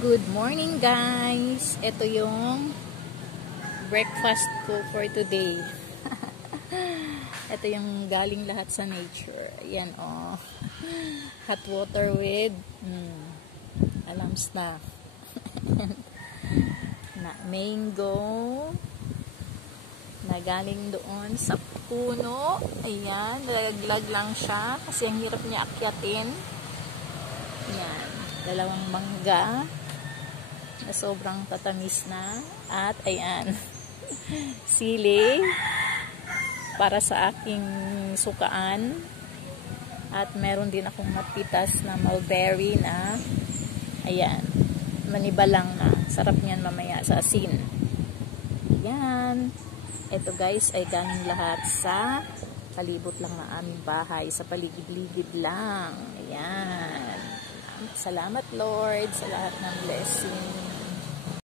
Good morning guys! Ito yung breakfast ko for today. Ito yung galing lahat sa nature. Ayan oh. Hot water with alams na. Na mango na galing doon sa puno. Ayan, nalaglag lang siya kasi ang hirap niya akyatin. Ayan, dalawang mangga na sobrang tatamis na. At ayan, sili para sa aking sukaan. At meron din akong mapitas na mulberry na ayan, manibalang na. Sarap niyan mamaya sa asin. Ayan. Ito guys ay galing lahat sa palibot lang ng aming bahay. Sa paligid-ligid lang. Ayan. Salamat Lord sa lahat ng blessing.